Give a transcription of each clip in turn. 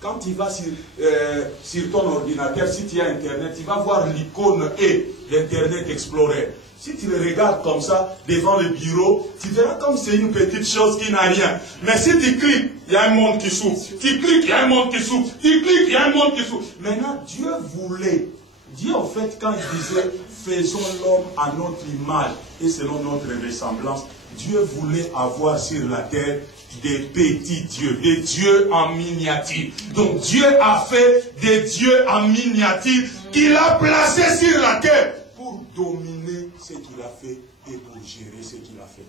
Quand tu vas sur ton ordinateur, si tu as Internet, tu vas voir l'icône E d'Internet Explorer. Si tu le regardes comme ça, devant le bureau, tu verras comme c'est une petite chose qui n'a rien. Mais si tu cliques, il y a un monde qui s'ouvre. Tu cliques, il y a un monde qui s'ouvre. Tu cliques, il y a un monde qui s'ouvre. Maintenant, Dieu voulait. Dieu, en fait, quand il disait, faisons l'homme à notre image et selon notre ressemblance, Dieu voulait avoir sur la terre des petits dieux, des dieux en miniature. Donc Dieu a fait des dieux en miniature qu'il a placés sur la terre pour dominer ce qu'il a fait et pour gérer ce qu'il a fait.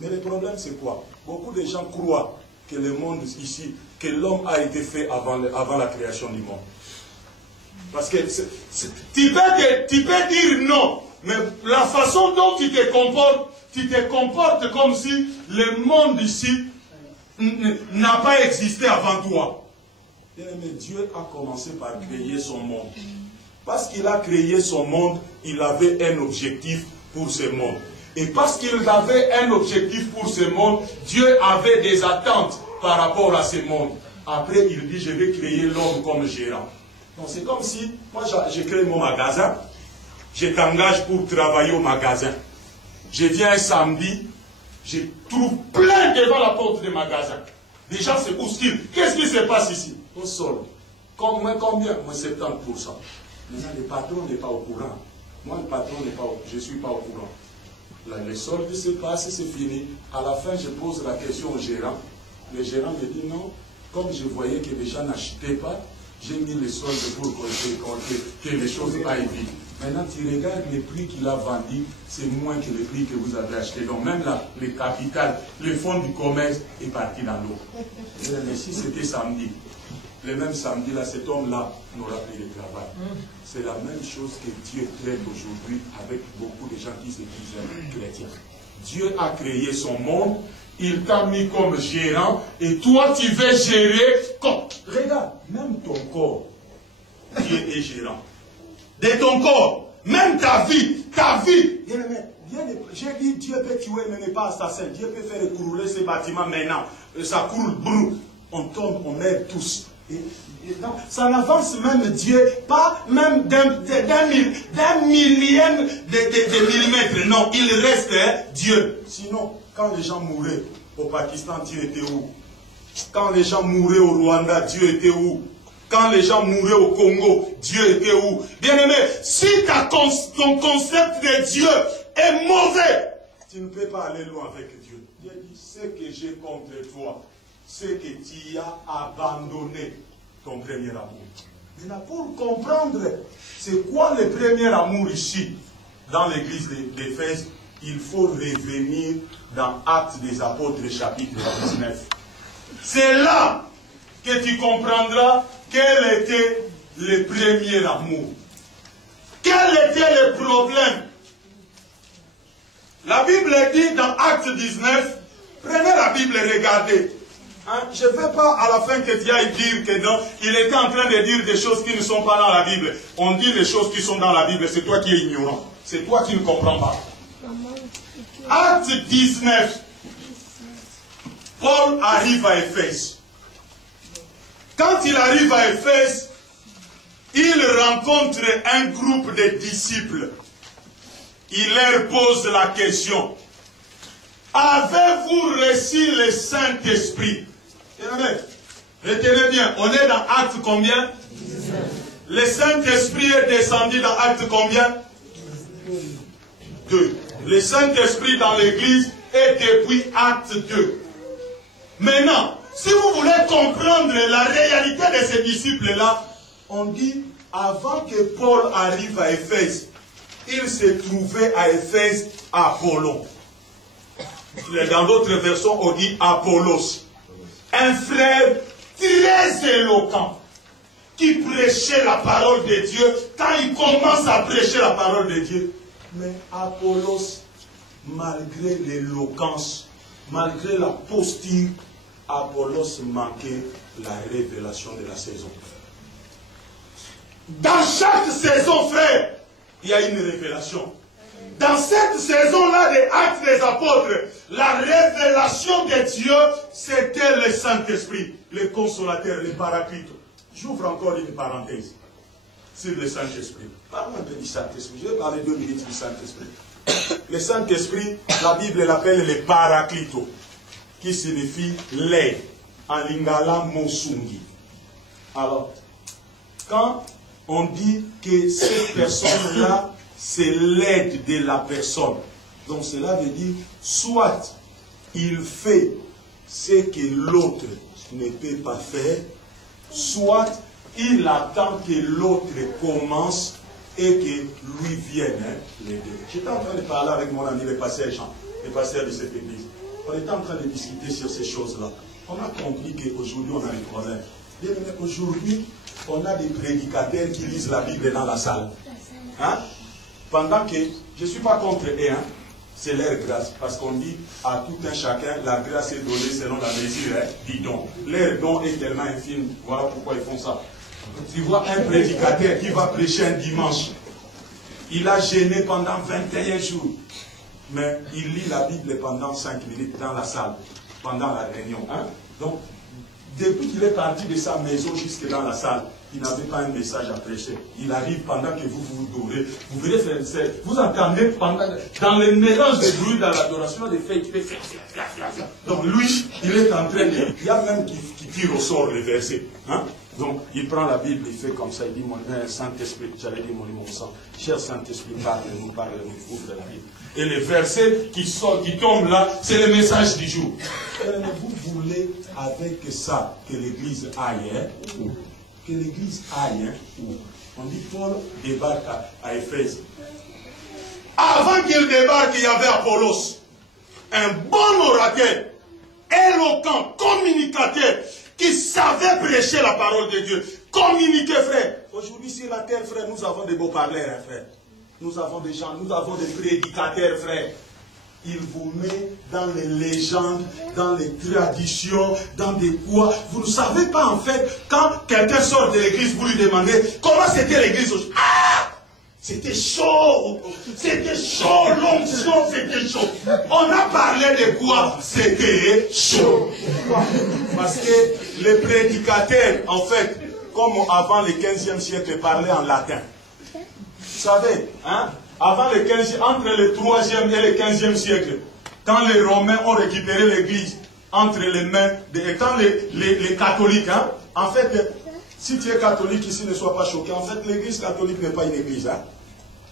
Mais le problème c'est quoi? Beaucoup de gens croient que le monde ici, que l'homme a été fait avant la création du monde. Parce que tu peux dire non, mais la façon dont tu te comportes comme si le monde ici n'a pas existé avant toi. Mais Dieu a commencé par créer son monde. Parce qu'il a créé son monde, il avait un objectif pour ce monde. Et parce qu'il avait un objectif pour ce monde, Dieu avait des attentes par rapport à ce monde. Après, il dit, je vais créer l'homme comme gérant. Donc c'est comme si, moi j'ai créé mon magasin, je t'engage pour travailler au magasin. Je viens un samedi, je trouve plein devant la porte du magasin. Les gens se bousculent. Qu'est-ce qui se passe ici? Au solde. Combien? Moi 70%. Maintenant le patron n'est pas au courant. Moi le patron n'est pas au courant. Je ne suis pas au courant. Là, le solde se passe, c'est fini. À la fin, je pose la question au gérant. Le gérant me dit non. Comme je voyais que les gens n'achetaient pas, j'ai mis les soldes pour que les choses aillent vite. Maintenant, tu regardes les prix qu'il a vendus, c'est moins que les prix que vous avez achetés. Donc même là, le capital, le fonds du commerce est parti dans l'eau. Mais si c'était samedi, le même samedi, là, cet homme-là n'aura plus de travail. C'est la même chose que Dieu traite aujourd'hui avec beaucoup de gens qui se disent chrétiens. Dieu a créé son monde, il t'a mis comme gérant, et toi tu veux gérer comme... Regarde, même ton corps, Dieu est gérant. De ton corps, même ta vie. J'ai dit, Dieu peut tuer, mais n'est pas assassin. Dieu peut faire écrouler ces bâtiments maintenant. Ça coule, brûle. On tombe, on meurt tous. Donc, ça n'avance même Dieu, pas même d'un millième de millimètres. Non, il reste Dieu. Sinon, quand les gens mouraient au Pakistan, Dieu était où? Quand les gens mouraient au Rwanda, Dieu était où? Quand les gens mouraient au Congo, Dieu était où? Bien-aimé, si ton concept de Dieu est mauvais, tu ne peux pas aller loin avec Dieu. Dieu dit, ce que j'ai contre toi, c'est que tu as abandonné ton premier amour. Maintenant, pour comprendre c'est quoi le premier amour ici, dans l'église d'Éphèse, il faut revenir dans Actes des Apôtres, chapitre 19. C'est là que tu comprendras quel était le premier amour. Quel était le problème? La Bible dit dans Actes 19, prenez la Bible et regardez. Hein? Je ne veux pas à la fin que tu ailles dire que non, il était en train de dire des choses qui ne sont pas dans la Bible. On dit les choses qui sont dans la Bible, c'est toi qui es ignorant. C'est toi qui ne comprends pas. Actes 19. Paul arrive à Éphèse. Quand il arrive à Éphèse, il rencontre un groupe de disciples. Il leur pose la question. Avez-vous reçu le Saint-Esprit? Retenez bien, on est dans Acte combien? 19. Le Saint-Esprit est descendu dans Acte combien? 2. Le Saint-Esprit dans l'Église est depuis Acte 2. Maintenant, si vous voulez comprendre la réalité de ces disciples-là, on dit, avant que Paul arrive à Éphèse, il se trouvait à Éphèse Apollon. Dans d'autres versions, on dit Apollos. Un frère très éloquent qui prêchait la parole de Dieu. Quand il commence à prêcher la parole de Dieu, mais Apollos, malgré l'éloquence, malgré la posture, Apollos manquait la révélation de la saison. Dans chaque saison, frère, il y a une révélation. Dans cette saison-là des Actes des Apôtres, la révélation de Dieu, c'était le Saint-Esprit, le consolateur, le paraclite. J'ouvre encore une parenthèse sur le Saint-Esprit. Parlons un peu du Saint-Esprit. Je vais parler 2 minutes du Saint-Esprit. Le Saint-Esprit, la Bible l'appelle le paraclito, qui signifie l'aide, en lingala mosungi. Alors, quand on dit que cette personne-là, c'est l'aide de la personne, donc cela veut dire, soit il fait ce que l'autre ne peut pas faire, soit il attend que l'autre commence et que lui vienne les deux. J'étais en train de parler avec mon ami le pasteur Jean, le pasteur de cette église. On était en train de discuter sur ces choses-là. On a compris qu'aujourd'hui on a des problèmes. Aujourd'hui, on a des prédicateurs qui lisent la Bible dans la salle. Hein? Pendant que, je ne suis pas contre eux, hein? C'est leur grâce. Parce qu'on dit à tout un chacun, la grâce est donnée selon la mesure du don. Leur don est tellement infime. Voilà pourquoi ils font ça. Tu vois un prédicateur qui va prêcher un dimanche. Il a jeûné pendant 21 jours. Mais il lit la Bible pendant 5 minutes dans la salle, pendant la réunion. Hein? Donc, depuis qu'il est parti de sa maison jusque dans la salle, il n'avait pas un message à prêcher. Il arrive pendant que vous vous dorez. Vous verrez, vous entendez pendant, dans le mélange de bruit dans l'adoration, des faits qui fait. Donc lui, il est en train de. Il y a même qui tire au sort les versets. Hein? Donc il prend la Bible, il fait comme ça, il dit mon Saint-Esprit, j'allais dire mon sang, cher Saint-Esprit, parle-nous, ouvre la Bible. Et les versets qui tombent là, c'est le message du jour. Vous voulez avec ça que l'Église aille, hein? Que l'Église aille, hein? On dit Paul débarque à Éphèse. Avant qu'il débarque, il y avait Apollos, un bon orateur, éloquent, communicateur, qui savait prêcher la parole de Dieu. Communiquer, frère. Aujourd'hui, sur la terre, frère, nous avons des beaux parleurs, hein, frère. Nous avons des gens, nous avons des prédicateurs, frère. Il vous met dans les légendes, dans les traditions, dans des quoi. Vous ne savez pas, en fait, quand quelqu'un sort de l'église, vous lui demandez comment c'était l'église aujourd'hui. Ah! C'était chaud. C'était chaud, l'onction, c'était chaud. On a parlé de quoi? C'était chaud. Parce que les prédicateurs, en fait, comme avant le 15e siècle, parlaient en latin. Vous savez, hein? Avant le 15e, entre le 3e et le 15e siècle, quand les Romains ont récupéré l'église entre les mains, quand les catholiques, hein? En fait, si tu es catholique ici, ne sois pas choqué. En fait, l'église catholique n'est pas une église. Hein?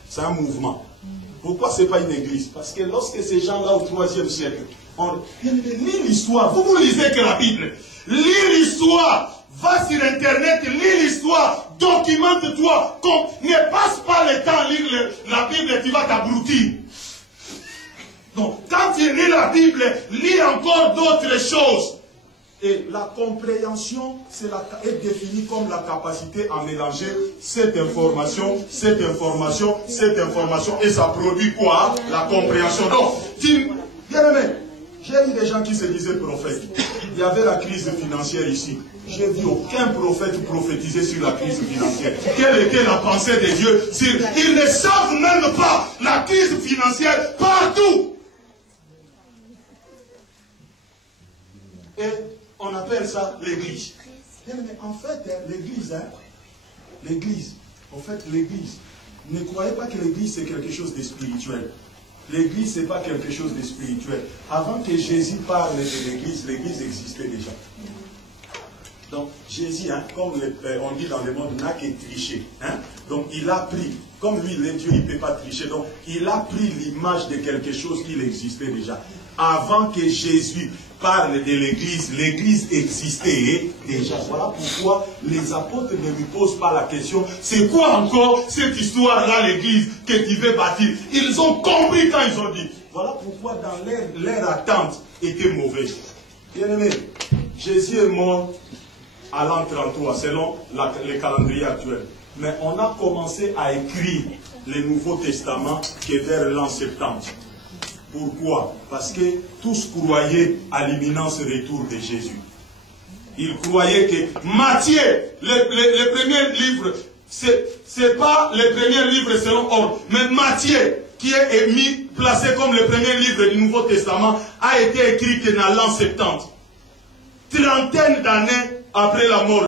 C'est un mouvement. Pourquoi ce n'est pas une église? Parce que lorsque ces gens-là, au 3e siècle, lis l'histoire. Vous lisez que la Bible. Lis l'histoire. Va sur Internet, lis l'histoire. Documente-toi. Ne passe pas le temps à lire la Bible et tu vas t'abrutir. Donc, quand tu lis la Bible, lis encore d'autres choses. Et la compréhension est définie comme la capacité à mélanger cette information, cette information, cette information, et ça produit quoi? La compréhension. Donc, bien aimé, j'ai vu des gens qui se disaient prophètes. Il y avait la crise financière ici. J'ai vu aucun prophète prophétiser sur la crise financière. Quelle était la pensée de Dieu? Ils ne savent même pas la crise financière partout. Et on appelle ça l'église. Mais en fait, l'église, ne croyez pas que l'église c'est quelque chose de spirituel. L'église c'est pas quelque chose de spirituel. Avant que Jésus parle de l'église existait déjà. Donc Jésus, hein, comme on dit dans le monde, n'a que triché. Hein? Donc il a pris, comme lui, le Dieu, il ne peut pas tricher. Donc il a pris l'image de quelque chose qui existait déjà. Avant que Jésus parle de l'église, l'église existait déjà. Voilà pourquoi les apôtres ne lui posent pas la question, c'est quoi encore cette histoire-là, l'église, que tu veux bâtir? Ils ont compris quand ils ont dit. Voilà pourquoi dans leur attente était mauvaise. Bien aimé, Jésus est mort à l'an 33, selon le calendrier actuel. Mais on a commencé à écrire le Nouveau Testament que vers l'an 70. Pourquoi? Parce que tous croyaient à l'imminence retour de Jésus. Ils croyaient que Matthieu, le premier livre, c'est pas le premier livre selon ordre, mais Matthieu, qui est placé comme le premier livre du Nouveau Testament, a été écrit dans l'an 70. Trentaine d'années après la mort